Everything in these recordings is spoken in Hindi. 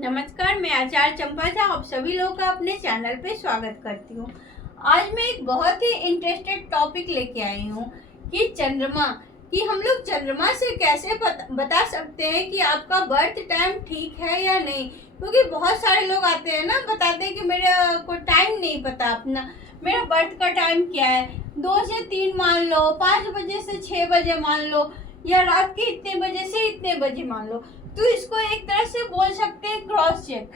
नमस्कार, मैं आचार्य चंपा झा आप सभी लोगों का अपने चैनल पे स्वागत करती हूँ। आज मैं एक बहुत ही इंटरेस्टेड टॉपिक लेके आई हूँ कि चंद्रमा, कि हम लोग चंद्रमा से कैसे बता सकते हैं कि आपका बर्थ टाइम ठीक है या नहीं। क्योंकि बहुत सारे लोग आते हैं ना, बताते हैं कि मेरा को टाइम नहीं पता अपना, मेरा बर्थ का टाइम क्या है, 2 से 3 मान लो, 5 बजे से 6 बजे मान लो, या रात के इतने बजे से इतने बजे मान लो। तो इसको एक तरह से बोल सकते हैं क्रॉस चेक,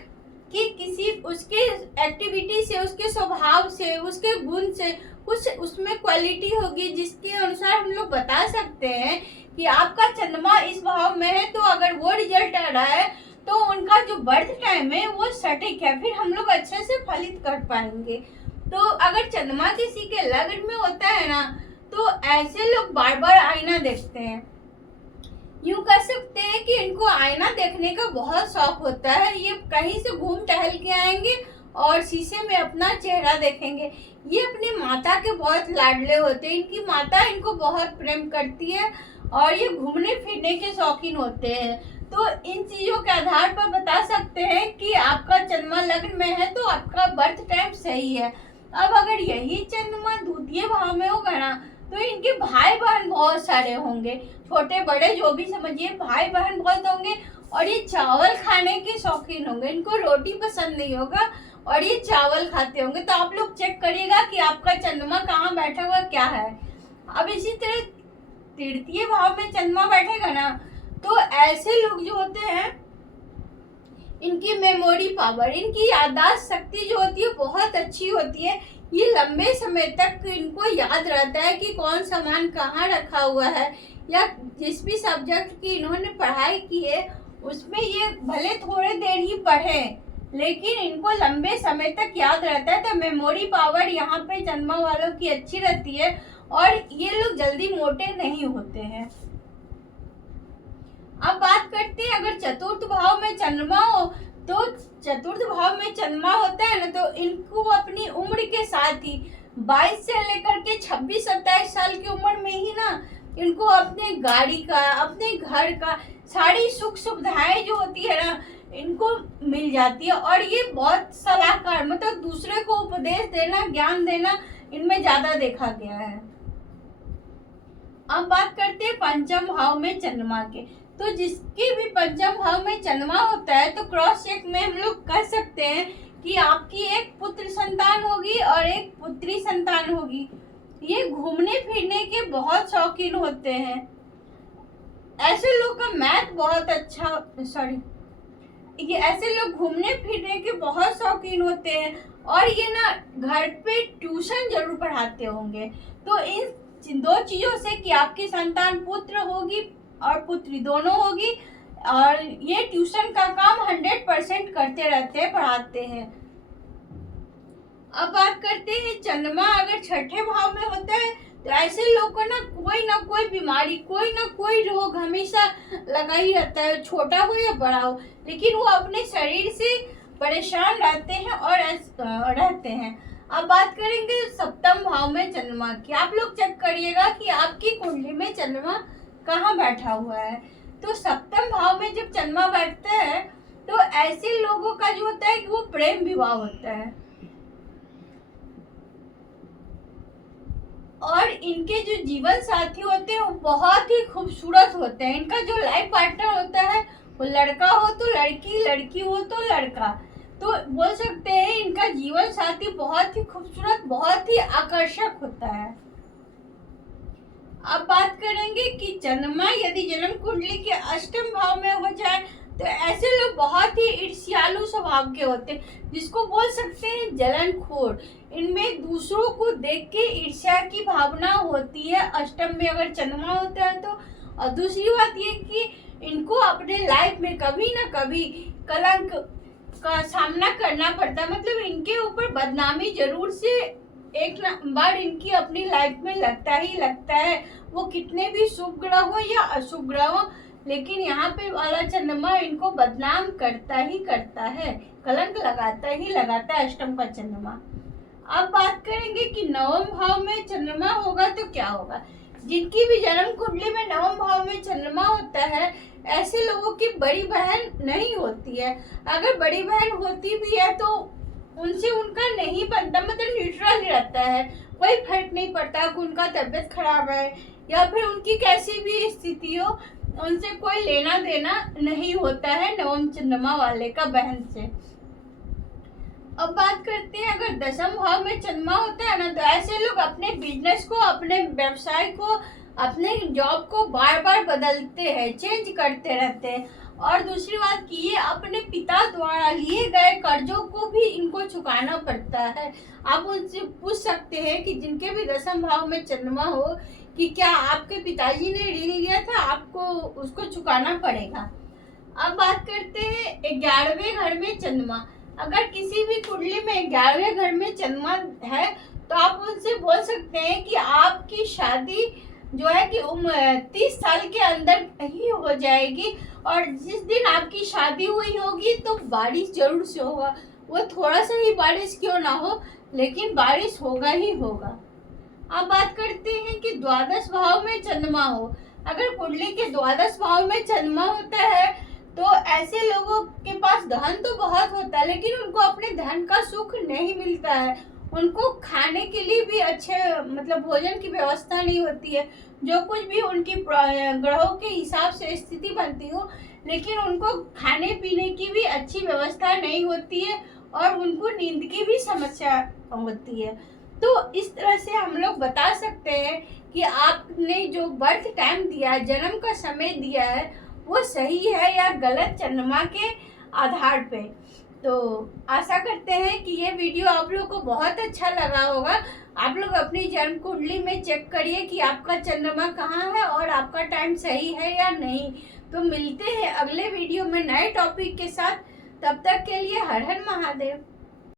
कि किसी उसके एक्टिविटी से, उसके स्वभाव से, उसके गुण से कुछ उसमें क्वालिटी होगी जिसके अनुसार हम लोग बता सकते हैं कि आपका चंद्रमा इस भाव में है। तो अगर वो रिजल्ट आ रहा है तो उनका जो बर्थ टाइम है वो सटीक है, फिर हम लोग अच्छे से फलित कर पाएंगे। तो अगर चंद्रमा किसी के लग्न में होता है ना, तो ऐसे लोग बार बार आईना देखते हैं। यूँ कह सकते हैं कि इनको आईना देखने का बहुत शौक होता है। ये कहीं से घूम टहल के आएंगे और शीशे में अपना चेहरा देखेंगे। ये अपनी माता के बहुत लाडले होते हैं, इनकी माता इनको बहुत प्रेम करती है और ये घूमने फिरने के शौकीन होते हैं। तो इन चीज़ों के आधार पर बता सकते हैं कि आपका चंद्रमा लग्न में है तो आपका बर्थ टाइम सही है। अब अगर यही चंद्रमा द्वितीय भाव में होगा ना, तो इनके भाई बहन बहुत सारे होंगे, छोटे बड़े जो भी समझिए, भाई बहन बहुत होंगे। और ये चावल खाने के शौकीन होंगे, इनको रोटी पसंद नहीं होगा और ये चावल खाते होंगे। तो आप लोग चेक करिएगा कि आपका चंद्रमा कहाँ बैठा हुआ क्या है। अब इसी तरह तृतीय भाव में चंद्रमा बैठेगा ना, तो ऐसे लोग जो होते हैं, इनकी मेमोरी पावर, इनकी याददाश्त शक्ति जो होती है बहुत अच्छी होती है। ये लंबे समय तक इनको याद रहता है कि कौन सामान कहाँ रखा हुआ है, या जिस भी सब्जेक्ट की इन्होंने पढ़ाई की है उसमें ये भले थोड़े देर ही पढ़े लेकिन इनको लंबे समय तक याद रहता है। तो मेमोरी पावर यहाँ पे चंद्रमा वालों की अच्छी रहती है और ये लोग जल्दी मोटे नहीं होते हैं। अब बात करते हैं, अगर चतुर्थ भाव में चंद्रमा हो, तो चतुर्थ भाव में चंद्रमा होता है ना, तो इनको अपनी उम्र के साथ ही 22 से लेकर के 26-27 साल की उम्र में ही ना, इनको अपने गाड़ी का, अपने घर का सारी सुख सुविधाएं जो होती है ना, इनको मिल जाती है। और ये बहुत सलाहकार, मतलब दूसरे को उपदेश देना, ज्ञान देना, इनमें ज्यादा देखा गया है। अब बात करते हैं पंचम भाव में चंद्रमा के। तो जिसके भी पंचम भाव में चंद्रमा होता है, तो क्रॉस चेक में हम लोग कह सकते हैं कि आपकी एक पुत्र संतान होगी और एक पुत्री संतान होगी। ये घूमने फिरने के बहुत शौकीन होते हैं। ऐसे लोग का मैथ बहुत अच्छा, ये ऐसे लोग घूमने फिरने के बहुत शौकीन होते हैं और ये ना घर पे ट्यूशन जरूर पढ़ाते होंगे। तो इन 2 चीज़ों से कि आपकी संतान पुत्र होगी और पुत्री दोनों होगी, और ये ट्यूशन का काम 100% करते रहते हैं, पढ़ाते हैं। अब बात करते हैं, चंद्रमा अगर छठे भाव में होता है तो ऐसे लोग को ना कोई बीमारी, कोई ना कोई रोग हमेशा लगा ही रहता है, छोटा हो या बड़ा हो, लेकिन वो अपने शरीर से परेशान रहते हैं और रहते हैं। अब बात करेंगे सप्तम भाव में चंद्रमा की। आप लोग चेक करिएगा कि आपकी कुंडली में चंद्रमा कहाँ बैठा हुआ है। तो सप्तम भाव में जब चंद्रमा बैठता है तो ऐसे लोगों का जो होता है कि वो प्रेम विवाह होता है और इनके जो जीवन साथी होते हैं वो बहुत ही खूबसूरत होते हैं। इनका जो लाइफ पार्टनर होता है वो लड़का हो तो लड़की, लड़की हो तो लड़का, तो बोल सकते हैं इनका जीवन साथी बहुत ही खूबसूरत, बहुत ही आकर्षक होता है। अब बात करेंगे कि चंद्रमा यदि जन्म कुंडली के अष्टम भाव में हो जाए तो ऐसे लोग बहुत ही ईर्ष्यालु स्वभाव के होते हैं, जिसको बोल सकते हैं जलनखोर। इनमें दूसरों को देख के ईर्ष्या की भावना होती है अष्टम में अगर चंद्रमा होता है तो। और दूसरी बात ये कि इनको अपने लाइफ में कभी ना कभी कलंक का सामना करना पड़ता है, मतलब इनके ऊपर बदनामी जरूर से एक बार इनकी अपनी लाइफ में लगता ही लगता है, वो कितने भी शुभ ग्रह हो या अशुभ ग्रह हो, लेकिन यहाँ पे वाला चंद्रमा इनको बदनाम करता ही करता है, कलंक लगाता ही लगाता है अष्टम का चंद्रमा। अब बात करेंगे कि नवम भाव में चंद्रमा होगा तो क्या होगा। जिनकी भी जन्म कुंडली में नवम भाव में चंद्रमा होता है, ऐसे लोगों की बड़ी बहन नहीं होती है। अगर बड़ी बहन होती भी है तो उनसे उनका नहीं बनता, मतलब न्यूट्रल रहता है, कोई फर्क नहीं पड़ता कि उनका तबीयत खराब है या फिर उनकी कैसी भी स्थिति हो, उनसे कोई लेना देना नहीं होता है नवम चंद्रमा वाले का बहन से। अब बात करते हैं, अगर दशम भाव में चंद्रमा होता है ना, तो ऐसे लोग अपने बिजनेस को, अपने व्यवसाय को, अपने जॉब को बार बार बदलते हैं, चेंज करते रहते हैं। और दूसरी बात कि ये अपने पिता द्वारा लिए गए कर्जों को भी इनको चुकाना पड़ता है। आप उनसे पूछ सकते हैं कि जिनके भी दशम भाव में चंद्रमा हो कि क्या आपके पिताजी ने ऋण लिया था, आपको उसको चुकाना पड़ेगा। अब बात करते हैं 11वें घर में चंद्रमा। अगर किसी भी कुंडली में 11वें घर में चंद्रमा है तो आप उनसे बोल सकते हैं कि आपकी शादी जो है कि 30 साल के अंदर ही हो जाएगी, और जिस दिन आपकी शादी हुई होगी तो बारिश जरूर से होगा, वो थोड़ा सा ही बारिश क्यों ना हो, लेकिन बारिश होगा ही होगा। अब बात करते हैं कि द्वादश भाव में चंद्रमा हो। अगर कुंडली के द्वादश भाव में चंद्रमा होता है तो ऐसे लोगों के पास धन तो बहुत होता है, लेकिन उनको अपने धन का सुख नहीं मिलता है। उनको खाने के लिए भी अच्छे मतलब भोजन की व्यवस्था नहीं होती है। जो कुछ भी उनकी ग्रहों के हिसाब से स्थिति बनती हो, लेकिन उनको खाने पीने की भी अच्छी व्यवस्था नहीं होती है और उनको नींद की भी समस्या होती है। तो इस तरह से हम लोग बता सकते हैं कि आपने जो बर्थ टाइम दिया, जन्म का समय दिया है, वो सही है या गलत चंद्रमा के आधार पे। तो आशा करते हैं कि ये वीडियो आप लोग को बहुत अच्छा लगा होगा। आप लोग अपनी जन्म कुंडली में चेक करिए कि आपका चंद्रमा कहाँ है और आपका टाइम सही है या नहीं। तो मिलते हैं अगले वीडियो में नए टॉपिक के साथ। तब तक के लिए हर हर महादेव।